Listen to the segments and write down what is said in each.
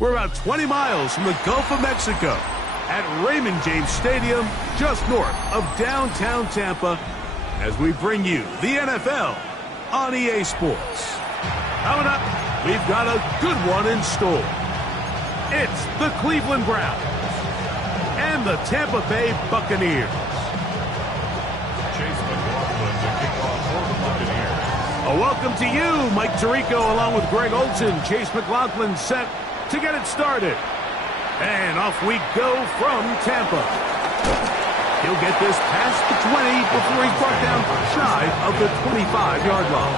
We're about 20 miles from the Gulf of Mexico at Raymond James Stadium, just north of downtown Tampa, as we bring you the NFL on EA Sports. Coming up, we've got a good one in store. It's the Cleveland Browns and the Tampa Bay Buccaneers. A welcome to you, Mike Tirico, along with Greg Olson. Chase McLaughlin set to get it started. And off we go from Tampa. He'll get this past the 20 before he's brought down shy of the 25-yard line.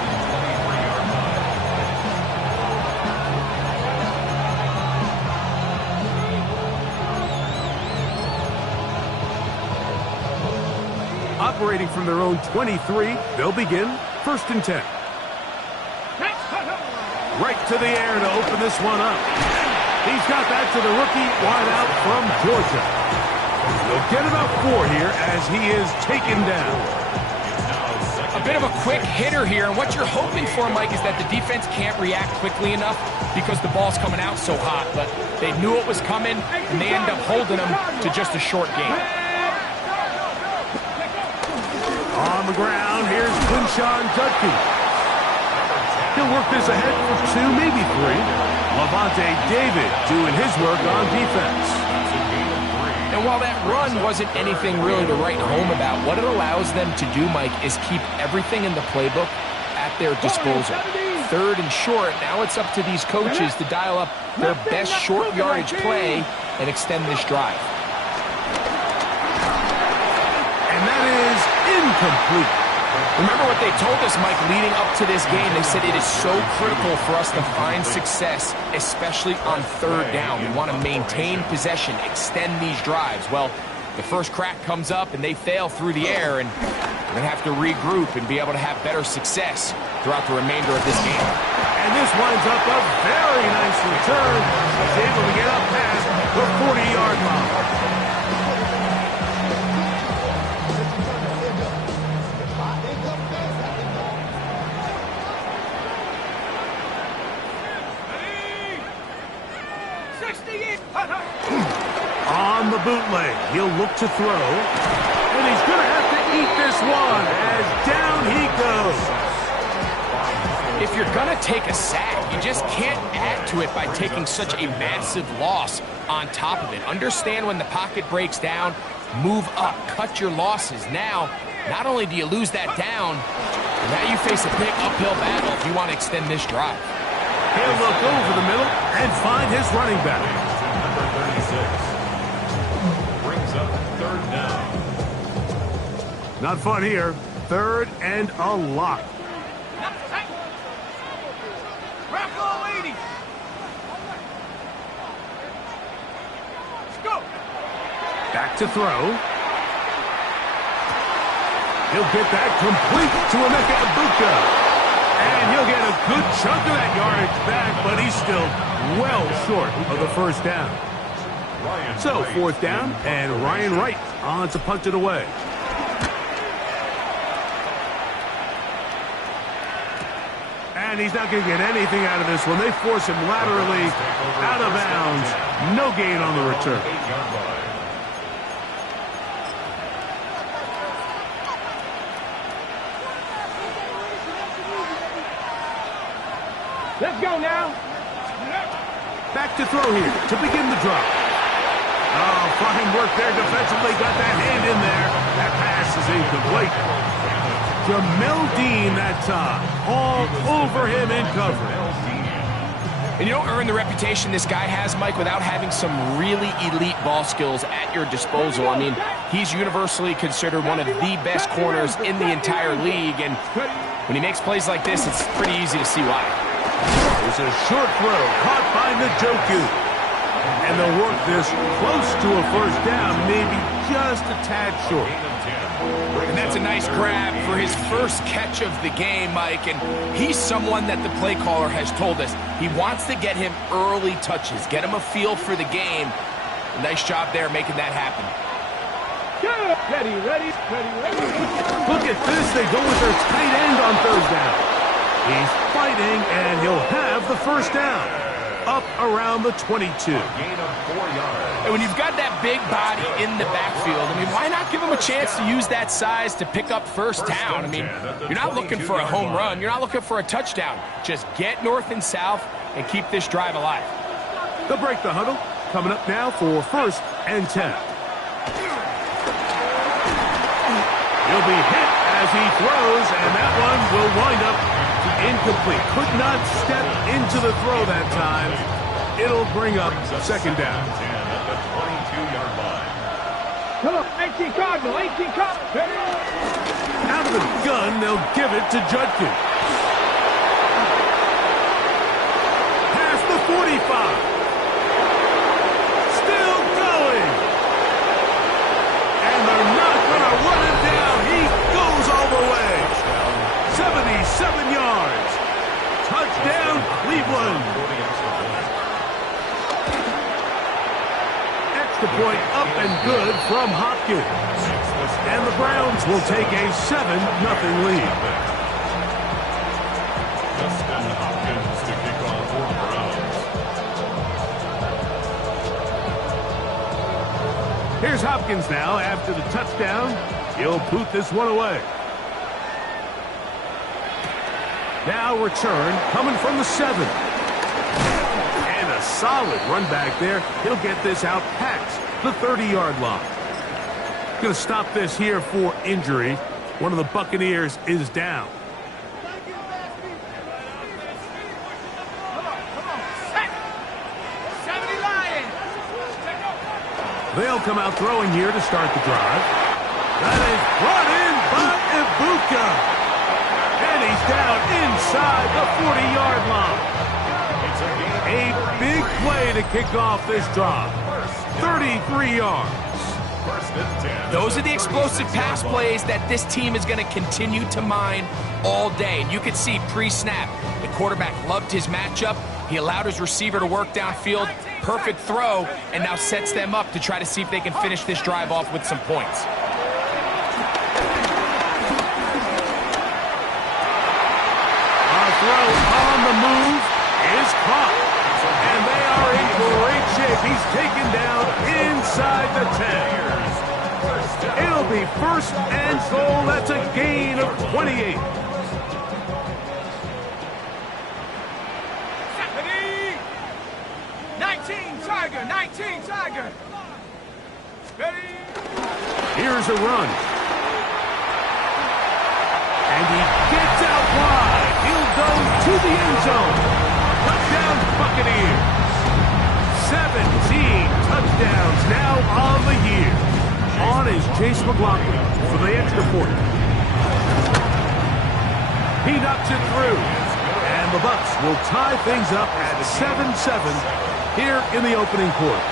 Operating from their own 23, they'll begin 1st and 10. Right to the air to open this one up. He's got that to the rookie wide out from Georgia. He'll get about 4 here as he is taken down. A bit of a quick hitter here, and what you're hoping for, Mike, is that the defense can't react quickly enough because the ball's coming out so hot. But they knew it was coming, and they end up holding them to just a short game. On the ground, here's Quinshawn Judkins. He'll work this ahead for 2, maybe 3. Levante David doing his work on defense. And while that run wasn't anything really to write home about, what it allows them to do, Mike, is keep everything in the playbook at their disposal. 3rd and short, now it's up to these coaches to dial up their best short yardage play and extend this drive. And that is incomplete. Remember what they told us, Mike, leading up to this game. They said it is so critical for us to find success, especially on 3rd down. We want to maintain possession, extend these drives. Well, the first crack comes up and they fail through the air, and we're going to have to regroup and be able to have better success throughout the remainder of this game. And this winds up a very nice return. He's able to get up past the 40-yard line. On the bootleg, he'll look to throw, and he's going to have to eat this one as down he goes. If you're going to take a sack, you just can't add to it by taking such a massive loss on top of it. Understand when the pocket breaks down, move up, cut your losses. Now, not only do you lose that down, now you face a big uphill battle if you want to extend this drive. He'll look over the middle and find his running back. Brings up 3rd down. Not fun here. 3rd and a lot. Back to throw. He'll get that complete to Emeka Egbuka. And he'll get a good chunk of that yardage back, but he's still well short of the 1st down. So 4th down, and Ryan Wright on to punt it away. And he's not going to get anything out of this one. They force him laterally out of bounds. No gain on the return. Let's go now. Back to throw here to begin the drive. Oh, fine work there defensively. Got that hand in there. That pass is incomplete. Jamel Dean that time. All over him in coverage. And you don't earn the reputation this guy has, Mike, without having some really elite ball skills at your disposal. I mean, he's universally considered one of the best corners in the entire league. And when he makes plays like this, it's pretty easy to see why. There's a short throw caught by Njoku. And they'll work this close to a 1st down, maybe just a tad short. And that's a nice grab for his first catch of the game, Mike. And he's someone that the play caller has told us he wants to get him early touches, get him a feel for the game. Nice job there making that happen. Ready. Look at this. They go with their tight end on 3rd down. He's fighting, and he'll have the 1st down. up around the 22. Gain of 4 yards. And when you've got that big body in the backfield, I mean, why not give him a chance to use that size to pick up first down? I mean, you're not looking for a home run. You're not looking for a touchdown. Just get north and south and keep this drive alive. They'll break the huddle. Coming up now for 1st and 10. He'll be hit as he throws, and that one will wind up incomplete. Could not step into the throw that time. It'll bring up 2nd down. At the 22-yard line. Come on, 18 Cardinal, 18 Cardinal. Out of the gun, they'll give it to Judkins. Past the 45. Still going. And they're not going to run him down. He goes all the way. 77 yards. Touchdown, Cleveland. Extra point up and good from Hopkins. And the Browns will take a 7-0 lead. Justin Hopkins to kick off for the Browns. Here's Hopkins now after the touchdown. He'll boot this one away. Now return coming from the 7. And a solid run back there. He'll get this out past the 30-yard line. Going to stop this here for injury. One of the Buccaneers is down. They'll come out throwing here to start the drive. That is brought in by Ibuka. And he's down inside the 40-yard line. A big play to kick off this drive. 33 yards. Those are the explosive pass plays that this team is going to continue to mine all day. And you could see pre-snap, the quarterback loved his matchup. He allowed his receiver to work downfield. Perfect throw, and now sets them up to try to see if they can finish this drive off with some points. Our throw on the move is caught. And they are in great shape. He's taken down inside the 10. It'll be 1st and goal. That's a gain of 28. Here's a run. And he gets out wide. He'll go to the end zone. Touchdown, Buccaneers. 17 touchdowns now on the year. On is Chase McLaughlin for the extra point. He knocks it through. And the Bucs will tie things up at 7-7 here in the opening quarter.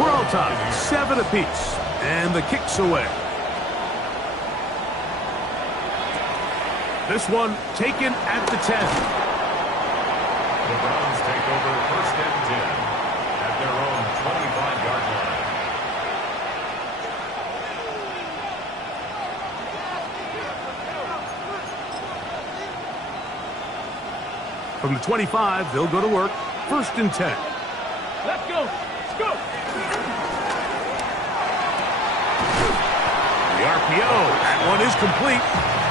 We're all tied, 7 apiece, and the kick's away. This one taken at the 10. The Browns take over 1st and 10 at their own 25-yard line. From the 25, they'll go to work. 1st and 10. Let's go. Let's go. The RPO. That one is complete.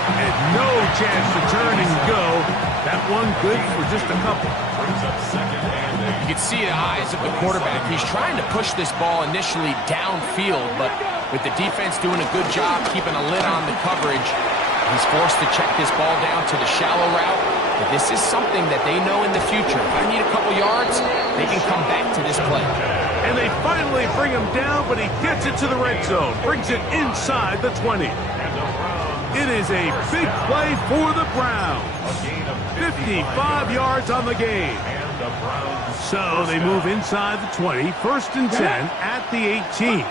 And no chance to turn and go. That one good for just a couple. Brings up 2nd and 8. You can see the eyes of the quarterback. He's trying to push this ball initially downfield, but with the defense doing a good job keeping a lid on the coverage, he's forced to check this ball down to the shallow route. But this is something that they know in the future. If I need a couple yards, they can come back to this play. And they finally bring him down, but he gets it to the red zone. Brings it inside the 20. It is a big play for the Browns. 55 yards on the game. So they move inside the 20. 1st and 10 at the 18.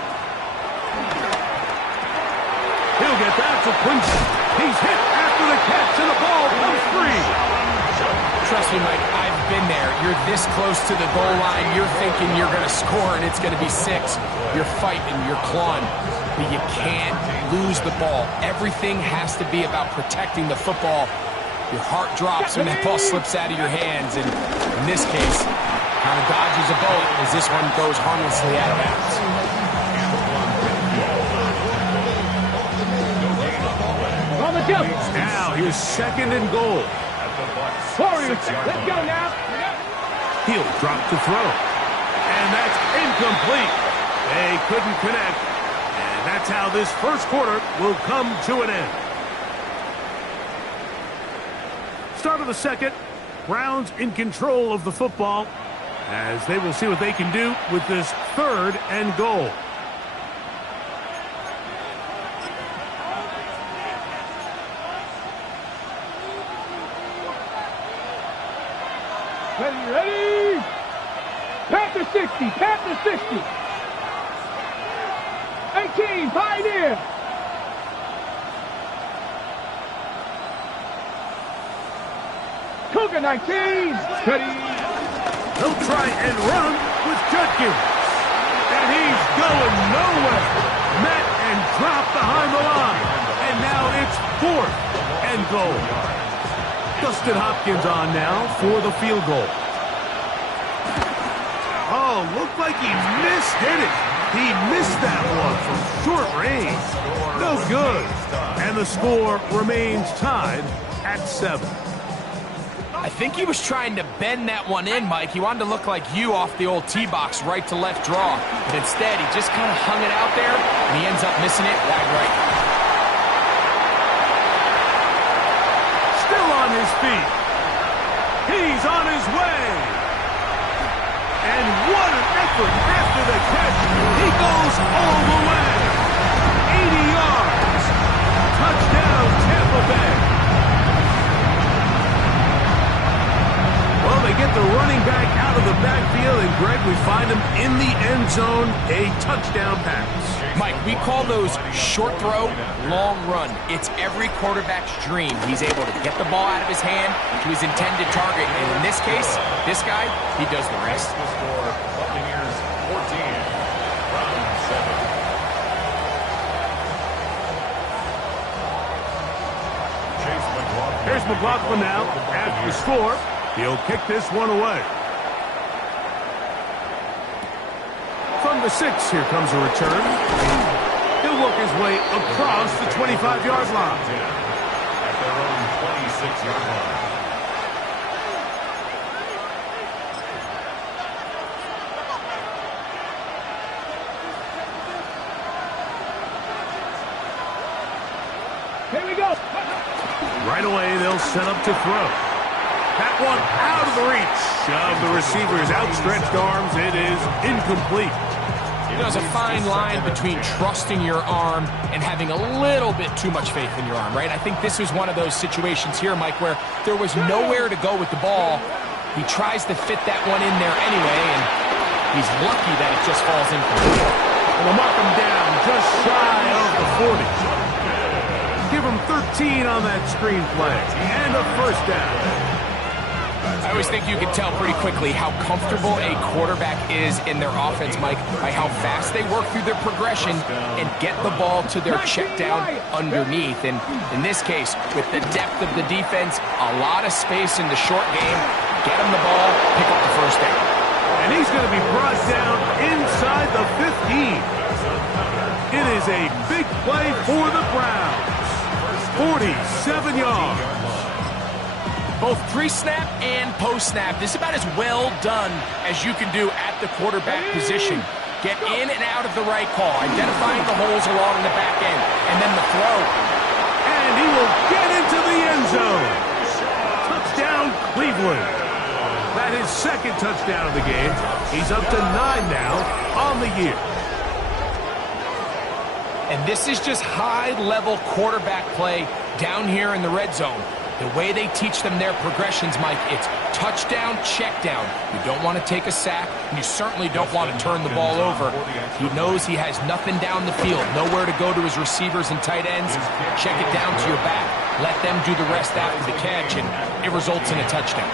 He'll get that to Quincy. He's hit after the catch, and the ball comes free. Trust me, Mike, I've been there. You're this close to the goal line. You're thinking you're going to score, and it's going to be 6. You're fighting, you're clawing. But you can't lose the ball. Everything has to be about protecting the football. Your heart drops when that ball slips out of your hands, and in this case, kind of dodges a bullet as this one goes harmlessly out of bounds. Now here's 2nd and goal. Warriors, let's go now. He'll drop to throw. And that's incomplete. They couldn't connect. And that's how this first quarter will come to an end. Start of the second. Browns in control of the football as they will see what they can do with this 3rd and goal. Ready? Panther 60, Panther 60. 18, Pioneer. Cougar 19, steady. He'll try and run with Judkins. And he's going nowhere. Met and dropped behind the line. And now it's 4th and goal. Dustin Hopkins on now for the field goal. Oh, looked like he mishit it. He missed that one from short range. No good. And the score remains tied at 7. I think he was trying to bend that one in, Mike. He wanted to look like you off the old tee box, right to left draw. But instead, he just kind of hung it out there, and he ends up missing it wide right. Still on his feet. He's on his way. And what an effort after the catch. He goes all the way. 80 yards. Touchdown, Tampa Bay. Well, they get the running back out of the backfield, and Greg, we find him in the end zone, a touchdown pass. Mike, we call those short throw, long run. It's every quarterback's dream. He's able to get the ball out of his hand to his intended target, and in this case, this guy, he does the rest. Buccaneers 14, Browns 7. Here's McLaughlin now after the score. He'll kick this one away. From the 6, here comes a return. He'll work his way across the 25-yard line. At their own 26-yard line. Here we go. Right away, they'll set up to throw. That one out of the reach of the receiver's outstretched arms. It is incomplete. There's a fine line between trusting your arm and having a little bit too much faith in your arm, right? I think this was one of those situations here, Mike, where there was nowhere to go with the ball. He tries to fit that one in there anyway, and he's lucky that it just falls in. And they'll mark him down just shy of the 40. Give him 13 on that screenplay and a first down. I always think you can tell pretty quickly how comfortable a quarterback is in their offense, Mike, by how fast they work through their progression and get the ball to their check down underneath. And in this case, with the depth of the defense, a lot of space in the short game, get him the ball, pick up the first down. And he's going to be brought down inside the 15. It is a big play for the Browns. 47 yards. Both pre-snap and post-snap. This is about as well done as you can do at the quarterback position. Get in and out of the right call, identifying the holes along the back end, and then the throw. And he will get into the end zone. Touchdown, Cleveland. That is second touchdown of the game. He's up to 9 now on the year. And this is just high-level quarterback play down here in the red zone. The way they teach them their progressions, Mike, it's touchdown, check down. You don't want to take a sack, and you certainly don't want to turn the ball over. He knows he has nothing down the field, nowhere to go to his receivers and tight ends. Check it down to your back. Let them do the rest after the catch, and it results in a touchdown.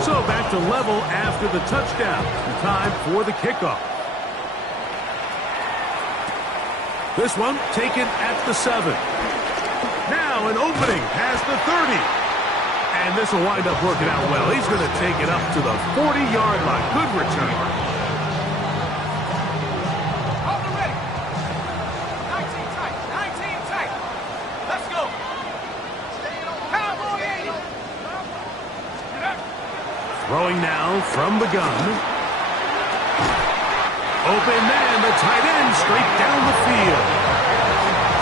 So back to level after the touchdown. Time for the kickoff. This one taken at the 7. Now an opening past the 30. And this will wind up working out well. He's going to take it up to the 40-yard line. Good return. On the ready. 19 tight. 19 tight. Let's go. Cowboy 80. Throwing now from the gun. Open man, the tight end, straight down the field.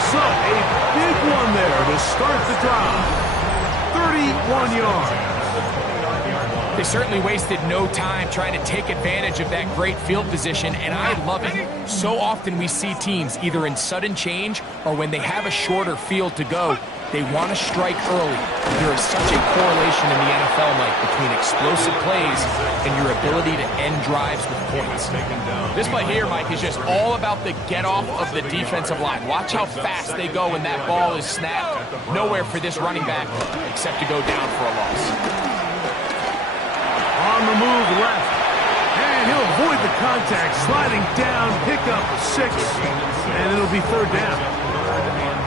So a big one there to start the drive. 31 yards. They certainly wasted no time trying to take advantage of that great field position, and I love it. So often we see teams either in sudden change or when they have a shorter field to go, they want to strike early. There is such a correlation in the NFL, Mike, between explosive plays and your ability to end drives with points. This play here, Mike, is just all about the get-off of the defensive line. Watch how fast they go when that ball is snapped. Nowhere for this running back except to go down for a loss. On the move left. And he'll avoid the contact, sliding down, pick up 6, and it'll be 3rd down.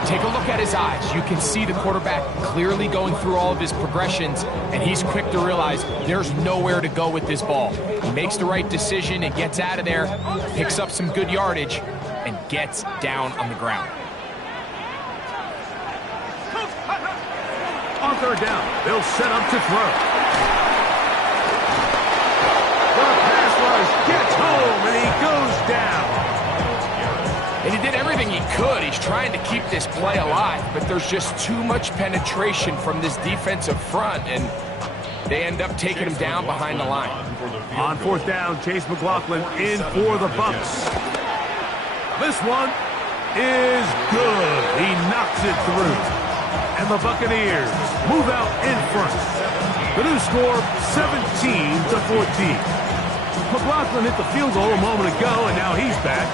Take a look at his eyes. You can see the quarterback clearly going through all of his progressions, and he's quick to realize there's nowhere to go with this ball. He makes the right decision and gets out of there, picks up some good yardage, and gets down on the ground. On 3rd down, they'll set up to throw. The pass rush gets home, and he goes down. And he did everything he could. He's trying to keep this play alive, but there's just too much penetration from this defensive front, and they end up taking him down behind the line. On 4th down, Chase McLaughlin in for the Bucs. This one is good. He knocks it through. And the Buccaneers move out in front. The new score, 17-14. McLaughlin hit the field goal a moment ago, and now he's back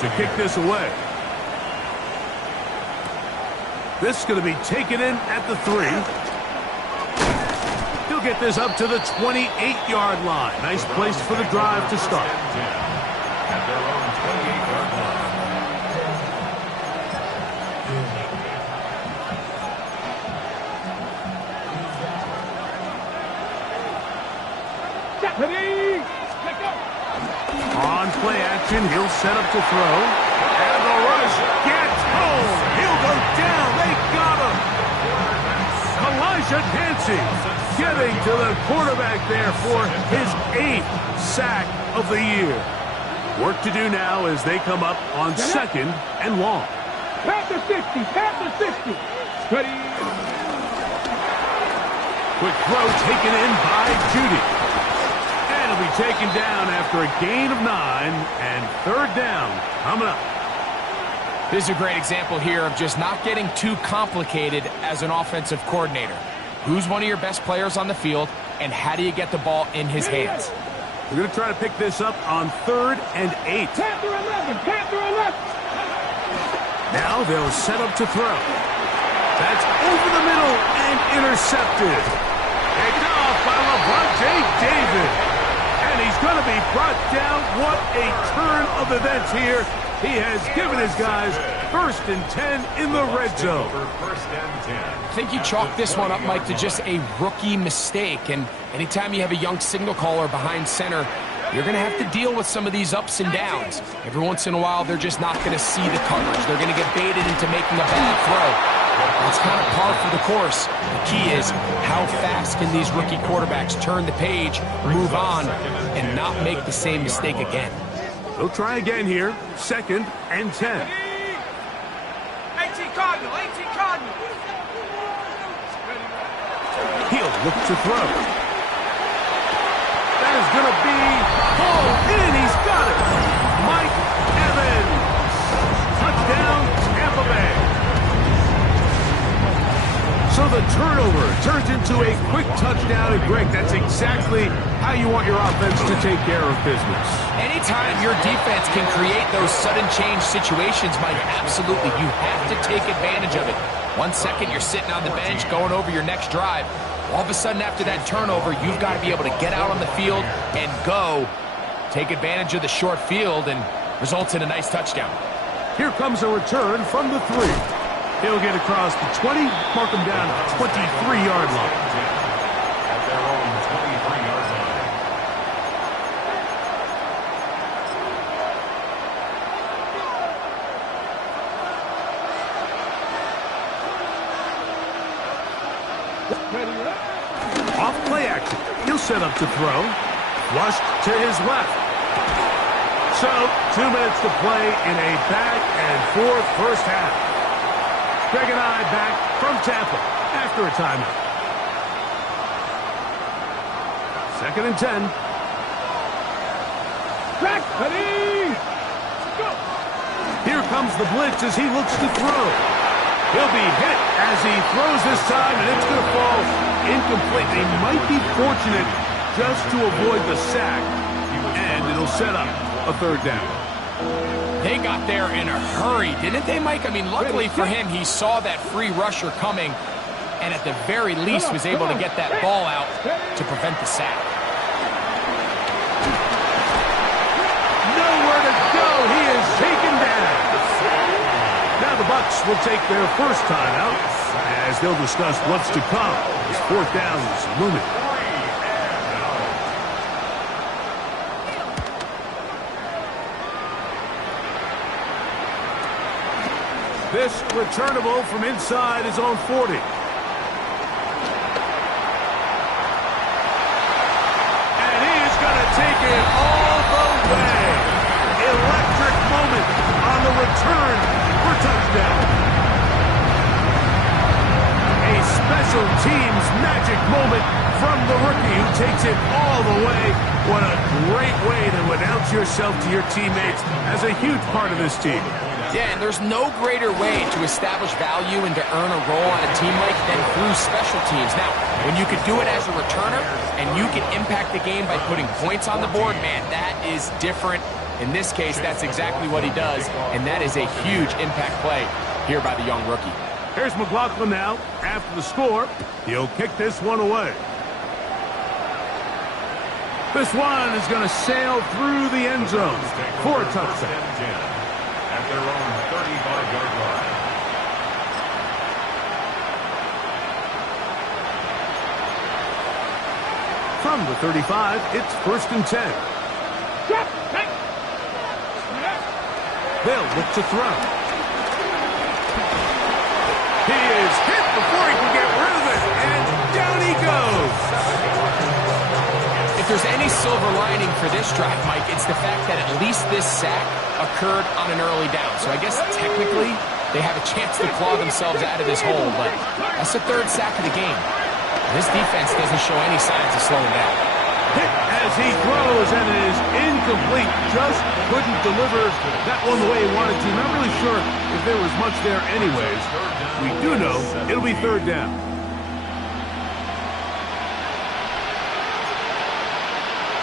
to kick this away. This is going to be taken in at the 3. He'll get this up to the 28-yard line. Nice place for the drive to start. At their own 28-yard line. Deputy! Pick up! On play action, he'll set up to throw. And the rush gets home. He'll go down. They got him. Elijah Nancy getting to the quarterback there for his 8th sack of the year. Work to do now as they come up on 2nd and long. Panther 50! Panther 50! Ready! Quick throw taken in by Judy. And it'll be taken down after a gain of 9 and 3rd down coming up. This is a great example here of just not getting too complicated as an offensive coordinator. Who's one of your best players on the field, and how do you get the ball in his hands? We're going to try to pick this up on 3rd and 8. Panther 11! Panther 11! Now they'll set up to throw. That's over the middle and intercepted. Picked off by LeBron David. And he's going to be brought down. What a turn of events here. He has given his guys 1st and 10 in the red zone. I think you chalk this one up, Mike, to just a rookie mistake. And anytime you have a young signal caller behind center, you're going to have to deal with some of these ups and downs. Every once in a while, they're just not going to see the coverage. They're going to get baited into making a bad throw. That's kind of par for the course. The key is how fast can these rookie quarterbacks turn the page, move on, and not make the same mistake again. They'll try again here. 2nd and 10. 18 Cardinal! 18 Cardinal! He'll look to throw. That is going to be pulled in. He's got it. Mike Evans. Touchdown, Tampa Bay. So the turnover turns into a quick touchdown. And Greg, that's exactly how you want your offense to take care of business. Anytime your defense can create those sudden change situations, Mike, absolutely, you have to take advantage of it. 1 second, you're sitting on the bench going over your next drive. All of a sudden, after that turnover, you've got to be able to get out on the field and go. Take advantage of the short field and results in a nice touchdown. Here comes a return from the 3. He'll get across the 20, mark him down at the 23-yard line. At their own 23-yard line. Off play action. He'll set up to throw. Flushed to his left. So, 2 minutes to play in a back-and-forth first half. Greg and I back from Tampa after a timeout. 2nd and 10. Back, ready, go. Here comes the blitz as he looks to throw. He'll be hit as he throws this time, and it's going to fall incomplete. They might be fortunate just to avoid the sack, and it'll set up a 3rd down. They got there in a hurry, didn't they, Mike? I mean, luckily for him, he saw that free rusher coming, and at the very least was able to get that ball out to prevent the sack. Nowhere to go. He is taken down. Now the Bucs will take their first timeout as they'll discuss what's to come as 4th down is looming. This returnable from inside his own 40. And he is going to take it all the way. Electric moment on the return for touchdown. A special teams magic moment from the rookie who takes it all the way. What a great way to announce yourself to your teammates as a huge part of this team. Yeah, and there's no greater way to establish value and to earn a role on a team like than through special teams. Now, when you could do it as a returner and you can impact the game by putting points on the board, man, that is different. In this case, that's exactly what he does, and that is a huge impact play here by the young rookie. Here's McLaughlin now. After the score, he'll kick this one away. This one is going to sail through the end zone for a touchdown. At their own 35-yard line. From the 35, it's 1st and 10. They'll look to throw. He is hit before he can get rid of it, and down he goes. If there's any silver lining for this drive, Mike, it's the fact that at least this sack occurred on an early down. So I guess technically they have a chance to claw themselves out of this hole, but that's the 3rd sack of the game. This defense doesn't show any signs of slowing down. Hit as he throws, and it is incomplete. Just couldn't deliver that one the way he wanted to. Not really sure if there was much there anyways. We do know it'll be 3rd down.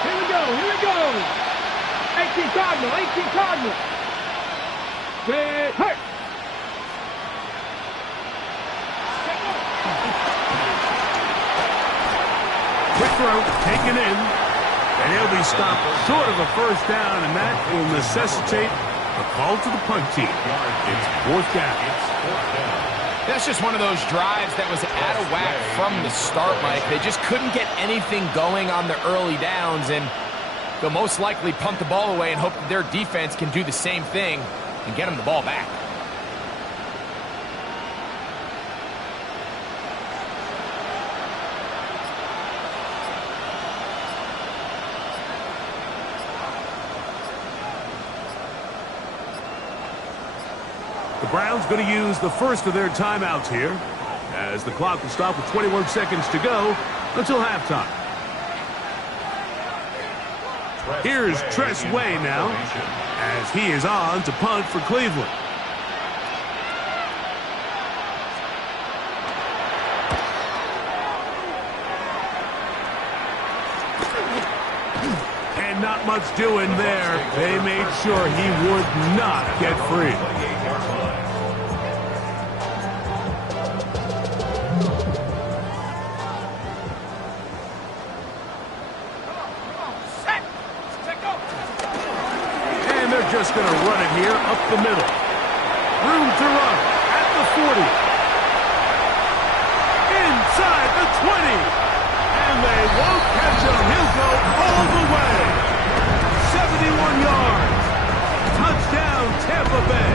Here we go. 18 Cardinal. Hey. Quick throw, taken in, and he'll be stopped short of a 1st down, and that will necessitate a call to the punt team. It's 4th down. That's just one of those drives that was out of whack from the start, Mike. They just couldn't get anything going on the early downs, and they'll most likely punt the ball away and hope that their defense can do the same thing and get them the ball back. The Browns going to use the first of their timeouts here as the clock will stop with 21 seconds to go until halftime. Here's Tress Way now as he is on to punt for Cleveland. And not much doing there. They made sure he would not get free. Just going to run it here up the middle. room to run at the 40. Inside the 20. And they won't catch him. He'll go all the way. 71 yards. Touchdown, Tampa Bay.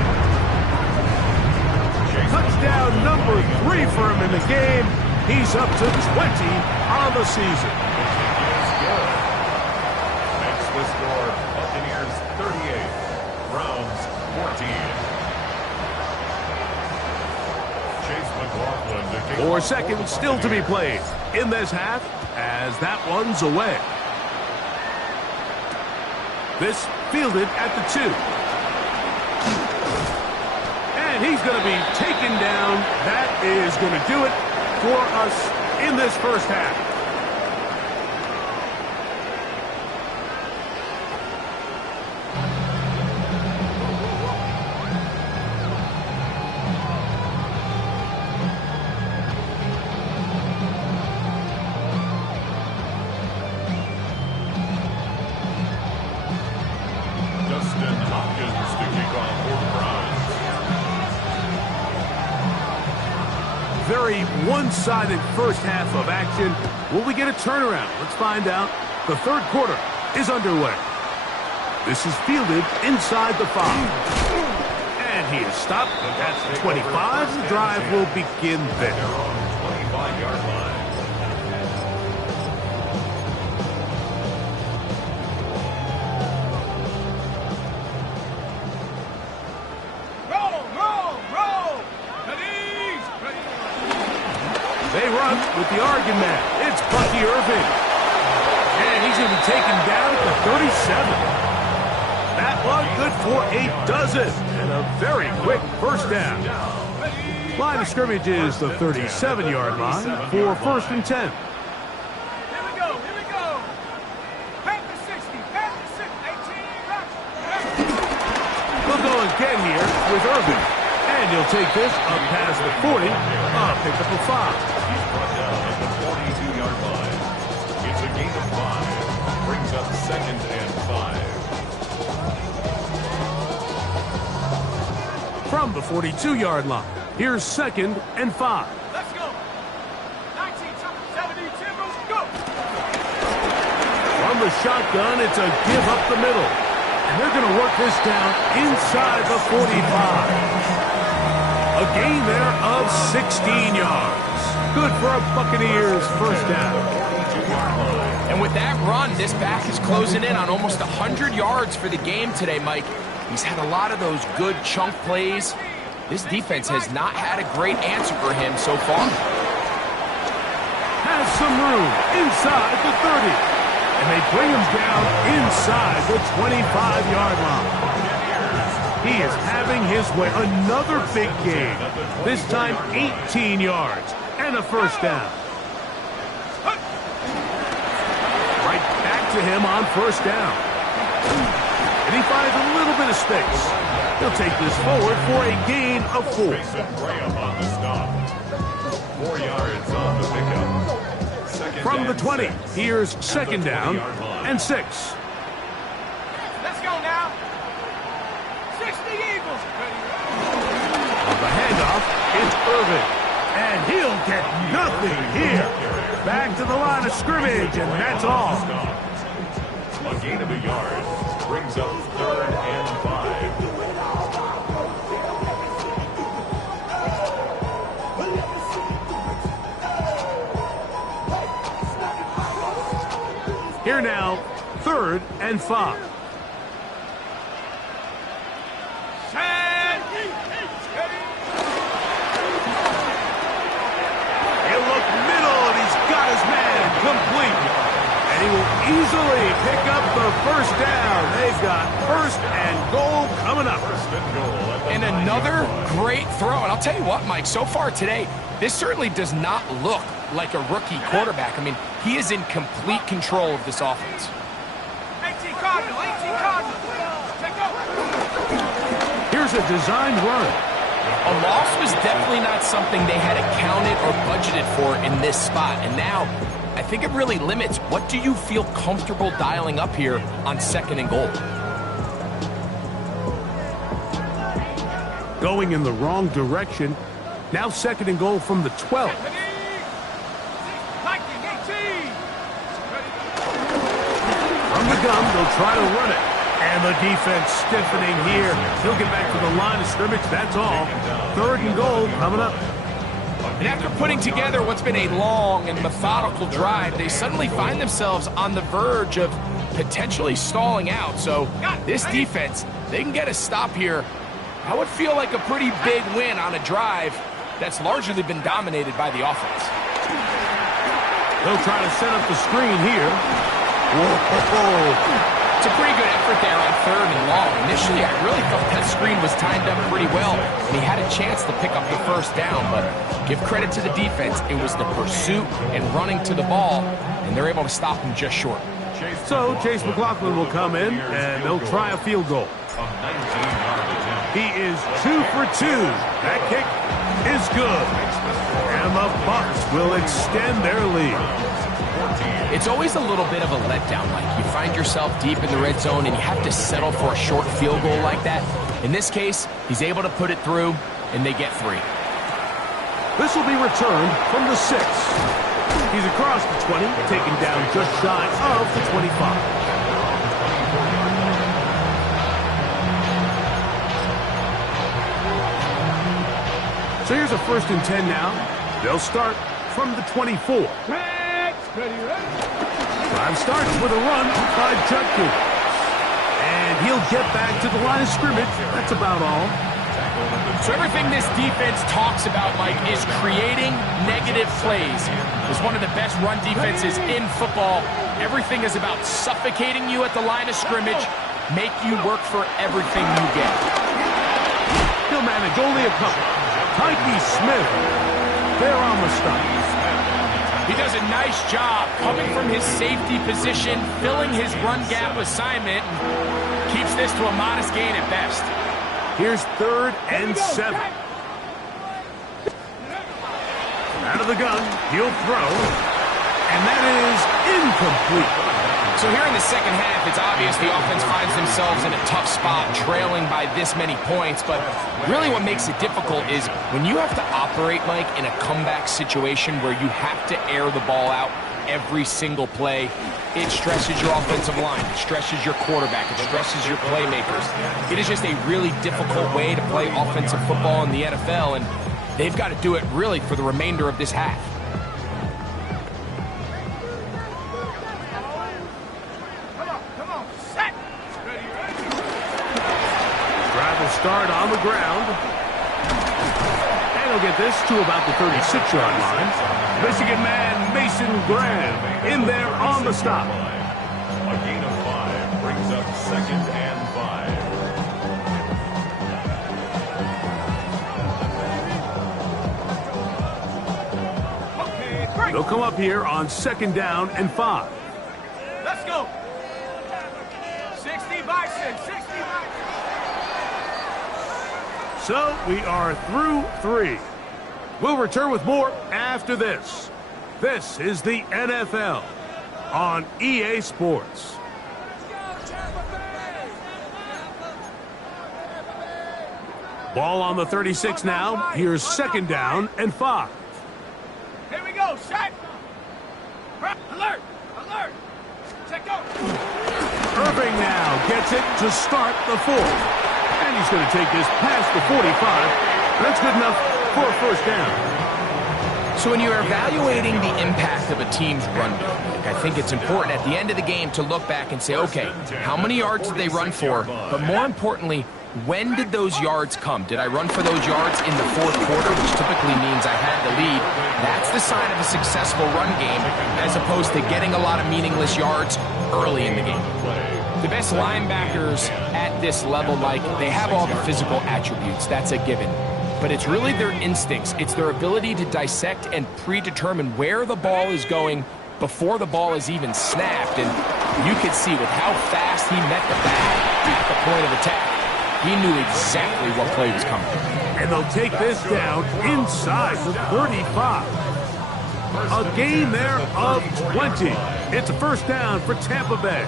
Touchdown number 3 for him in the game. He's up to 20 on the season. Makes the score Buccaneers 38, Browns 14. 4 seconds still to be played in this half as that one's away. This fielded at the 2. And he's going to be taken down. That is going to do it for us in this first half. Very one-sided first half of action. Will we get a turnaround? Let's find out. The third quarter is underway. This is fielded inside the 5. And he is stopped at the 25. The drive will begin there. 25-yard line. They run with the Oregon man. It's Bucky Irving. And he's going to be taken down to 37. That one good for a dozen. And a very quick first down. Line of scrimmage is the 37-yard line for 1st and 10. Here we go, here we go. Pass the 60, pass the 6, 18, We'll go again here with Irving. And he'll take this up past the 40. Pick up a 5. He's brought down at the 42-yard line. It's a gain of 5. Brings up 2nd and 5. From the 42-yard line, here's 2nd and 5. let's go. 1970 Timbers, go. From the shotgun, it's a give up the middle. And they're going to work this down inside the 45. A gain there of 16 yards. Good for a Buccaneers first down. And with that run, this back is closing in on almost 100 yards for the game today, Mike. He's had a lot of those good chunk plays. This defense has not had a great answer for him so far. Has some room inside the 30. And they bring him down inside the 25-yard line. He is having his way. Another big game. This time 18 yards and a first down. Right back to him on first down. And he finds a little bit of space. He'll take this forward for a gain of 4. Mason Graham on the stop. 4 yards on the pickup. From the 20, here's 2nd down and 6. Let's go now. 60 Eagles. On the handoff, it's Irving. And he'll get nothing here. Back to the line of scrimmage, and that's all. A gain of a yard brings up 3rd and 5. Here now, 3rd and 5. He'll look middle, and he's got his man complete. And he will easily pick up the first down. They've got 1st and goal coming up. And another great throw. And I'll tell you what, Mike, so far today, this certainly does not look like a rookie quarterback. I mean, he is in complete control of this offense. 18 Cardinal, 18 Cardinal. Check out. Here's a designed run. A loss was definitely not something they had accounted or budgeted for in this spot. And now, I think it really limits what do you feel comfortable dialing up here on 2nd and goal. Going in the wrong direction. Now 2nd and goal from the 12. From the gun, they'll try to run it. And the defense stiffening here. He'll get back to the line of scrimmage, that's all. 3rd and goal coming up. And after putting together what's been a long and methodical drive, they suddenly find themselves on the verge of potentially stalling out. So this defense, they can get a stop here. That would feel like a pretty big win on a drive that's largely been dominated by the offense. They'll try to set up the screen here. Whoa. It's a pretty good effort there on 3rd and long. Initially, I really thought that screen was timed up pretty well, and he had a chance to pick up the 1st down, but give credit to the defense. It was the pursuit and running to the ball, and they're able to stop him just short. So Chase McLaughlin will come in, and they'll try a field goal. He is 2 for 2. That kick is good. And the Bucs will extend their lead. It's always a little bit of a letdown. Like, you find yourself deep in the red zone and you have to settle for a short field goal like that. In this case, he's able to put it through, and they get 3. This will be returned from the 6. He's across the 20, taken down just shy of the 25. So here's a 1st and 10 now. They'll start from the 24. Drive starts with a run by Judkins. And he'll get back to the line of scrimmage. That's about all. So everything this defense talks about, Mike, is creating negative plays. It's one of the best run defenses in football. Everything is about suffocating you at the line of scrimmage, make you work for everything you get. He'll manage only a couple. Tyke Smith, they're on the stop. He does a nice job coming from his safety position, filling his run gap assignment, and keeps this to a modest gain at best. Here's 3rd and 7. Out of the gun, he'll throw, and that is incomplete. So here in the 2nd half, it's obvious the offense finds themselves in a tough spot, trailing by this many points, but really what makes it difficult is when you have to operate, Mike, in a comeback situation where you have to air the ball out every single play, it stresses your offensive line, it stresses your quarterback, it stresses your playmakers. It is just a really difficult way to play offensive football in the NFL, and they've got to do it really for the remainder of this half. Start on the ground. And he'll get this to about the 36-yard line. Michigan man Mason Graham in there on the stop. A gain of 5 brings up 2nd and 5. They'll come up here on 2nd down and 5. Let's go. 60 by 6. 60 by 6. So we are through 3. We'll return with more after this. This is the NFL on EA Sports. Ball on the 36 now. Here's 2nd down and 5. Here we go. Set. Alert. Alert. Check go. Irving now gets it to start the 4th. And he's going to take this past the 45. That's good enough for a 1st down. So when you're evaluating the impact of a team's run game, I think it's important at the end of the game to look back and say, okay, how many yards did they run for? But more importantly, when did those yards come? Did I run for those yards in the 4th quarter, which typically means I had the lead? That's the sign of a successful run game, as opposed to getting a lot of meaningless yards early in the game. The best linebackers at this level, Mike, they have all the physical attributes. That's a given. But it's really their instincts. It's their ability to dissect and predetermine where the ball is going before the ball is even snapped. And you could see with how fast he met the bag at the point of attack, he knew exactly what play was coming. And they'll take this down inside the 35. A gain there of 20. It's a 1st down for Tampa Bay.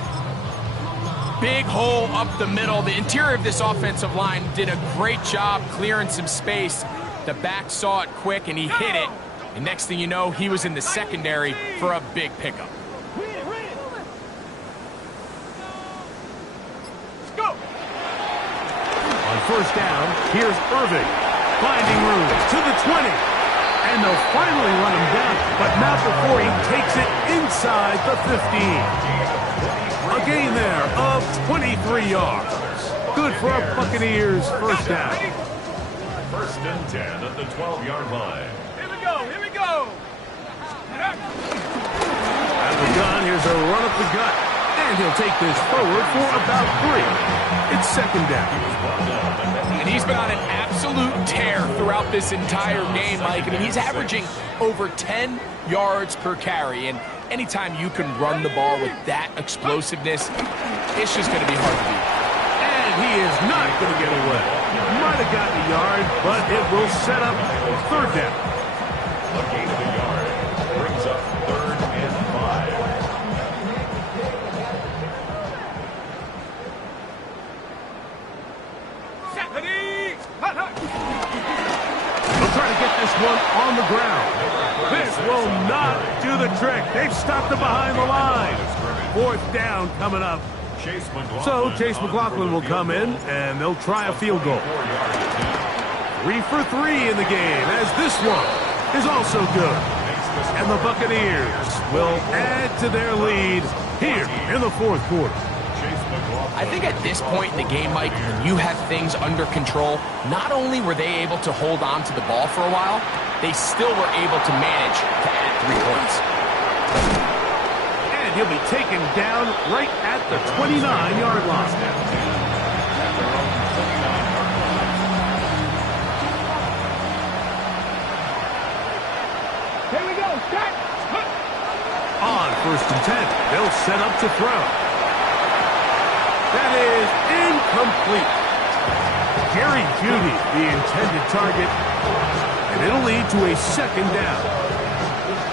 big hole up the middle. The interior of this offensive line did a great job clearing some space. The back saw it quick, and he hit it. And next thing you know, he was in the secondary for a big pickup. On first down, here's Irving, finding room to the 20. And they'll finally run him down, but not before he takes it inside the 15. A gain there of 23 yards. Good for our Buccaneers first down. First and 10 at the 12-yard line. Here we go, here we go. Out of the gun, here's a run up the gut. And he'll take this forward for about 3. It's second down. And he's been on an absolute tear throughout this entire game, Mike. I mean, he's averaging over 10 yards per carry. And anytime you can run the ball with that explosiveness, it's just going to be hard to beat. And he is not going to get away. Might have gotten a yard, but it will set up third down. A gain of a yard brings up 3rd and 5. They'll try to get this one on the ground. This will not do the trick. They've stopped him behind the line. Fourth down coming up. So Chase McLaughlin will come in, and they'll try a field goal. 3 for 3 in the game, as this one is also good. And the Buccaneers will add to their lead here in the fourth quarter. I think at this point in the game, Mike, when you have things under control, not only were they able to hold on to the ball for a while, they still were able to manage to add 3 points. And he'll be taken down right at the 29-yard line. Here we go, start. On first and 10, they'll set up to throw. That is incomplete. Jerry Jeudy, the intended target, and it'll lead to a second down.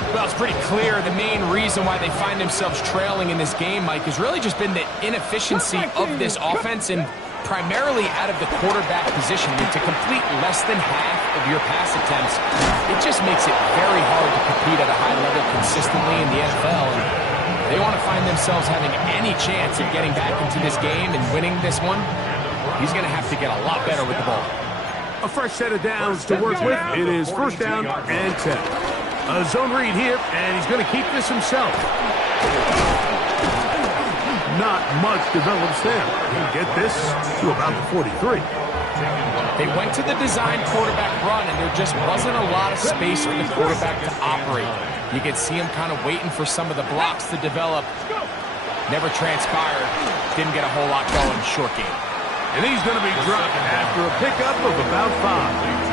Well, it's pretty clear the main reason why they find themselves trailing in this game, Mike, has really just been the inefficiency of this offense and primarily out of the quarterback position. To complete less than half of your pass attempts, it just makes it very hard to compete at a high level consistently in the NFL. And they want to find themselves having any chance of getting back into this game and winning this one. He's going to have to get a lot better with the ball. A fresh set of downs to work with. It is first down and 10. A zone read here, and he's going to keep this himself. Not much develops there. He'll get this to about the 43. They went to the design quarterback run, and there just wasn't a lot of space for the quarterback to operate. You could see him kind of waiting for some of the blocks to develop. Never transpired. Didn't get a whole lot going. Short game. And he's going to be dropped after a pickup of about 5.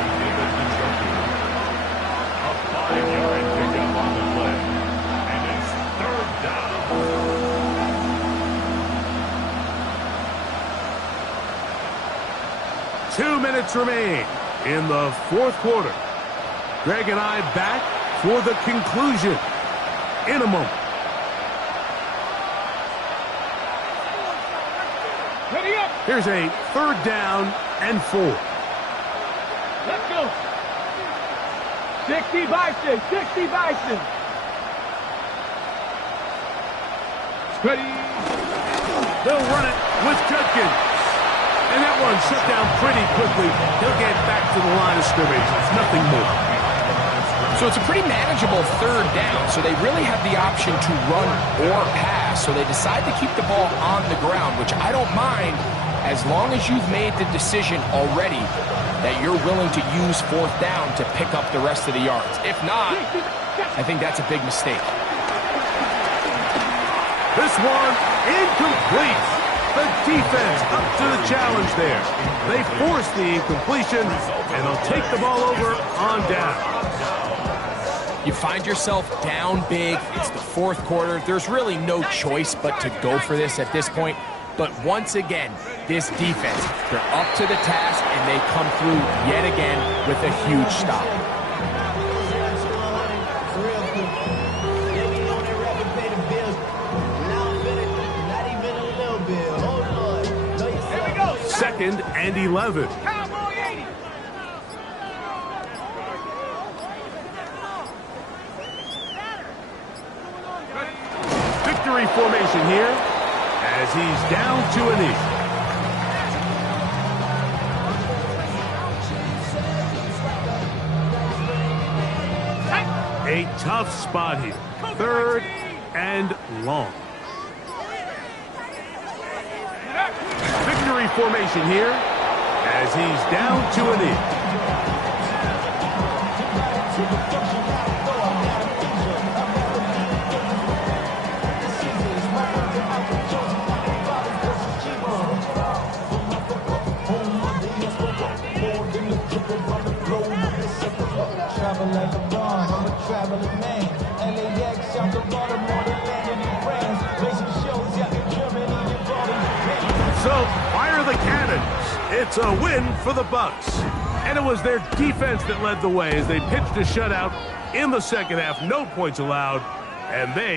A 5-yard pickup on the play. And it's 3rd down. 2 minutes remain in the fourth quarter. Greg and I back for the conclusion in a moment. Ready up. Here's a 3rd down and 4. Let's go. 60 Bison, 60 Bison. Ready. They'll run it with Judkins. And that one shut down pretty quickly. He'll get back to the line of scrimmage. Nothing more. So it's a pretty manageable 3rd down, so they really have the option to run or pass. So they decide to keep the ball on the ground, which I don't mind as long as you've made the decision already that you're willing to use 4th down to pick up the rest of the yards. If not, I think that's a big mistake. This one incomplete. The defense up to the challenge there. They force the incompletion, and they'll take the ball over on down. You find yourself down big. It's the fourth quarter. There's really no choice but to go for this at this point. But once again, this defense, they're up to the task, and they come through yet again with a huge stop. Hold 2nd and 11. Cowboy 80. Victory formation here as he's down to a knee. A tough spot here. 3rd and long. Victory formation here as he's down to a knee. Travel like a bond, I'm a traveling man. LAX out to Baltimore, the land of the brands. Basic shows out in Germany, involving So, fire the cannons. It's a win for the Bucs. And it was their defense that led the way as they pitched a shutout in the second half. No points allowed, and they